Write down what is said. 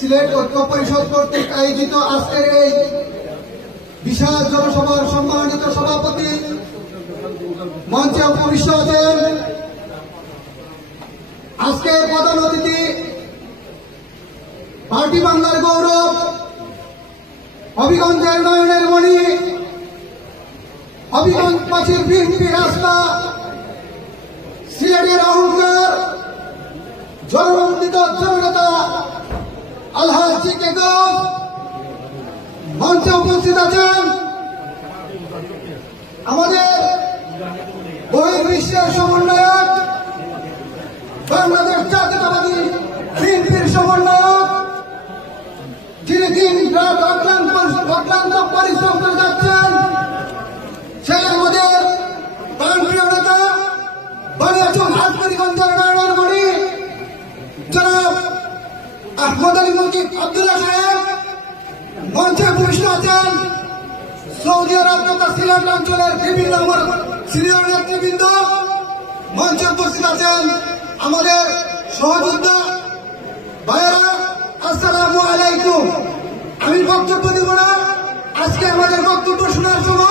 সিলেট ঐক্য পরিষদ কর্তৃক আয়োজিত আজকের এই বিশাল জনসভার সম্মানিত সভাপতি মঞ্চে উপবিষ্ট আছেন আজকের প্রধান অতিথি পার্টি বাংলার গৌরব, হবিগঞ্জের নয়নের মণি, হবিগঞ্জবাসীর বিএনপি রাস্তা, সিলেটের অহংকার, জননন্দিত জননেতা আলহাজ জি কে গৌস মঞ্চে উপস্থিত আছেন আমাদের বহির্বিশ্বের সমন্বয়ক, বাংলাদেশ জাতীয়তাবাদী বিএনপির সমন্বয়ক, যিনি দিন রাত অক্লান্ত পরিশ্রম করে যাচ্ছেন, সেই আমাদের প্রাণপ্রিয় নেতা বানিয়াচং হাটগঞ্জের নয়নের মণি জনাব আহমদ আলী মুকিব আব্দুল্লাহ সাহেব মঞ্চে উপবিষ্ট আছেন। সৌদি আরব তথা সিলেট অঞ্চলের বিভিন্ন সিনিয়র নেতৃবৃন্দ মঞ্চে উপস্থিত আছেন। আমাদের সহযোদ্ধা ভাইয়েরা, আসসালামু আলাইকুম। আমি বক্তব্য দিব না, আজকে আমাদের বক্তব্য শোনার সময়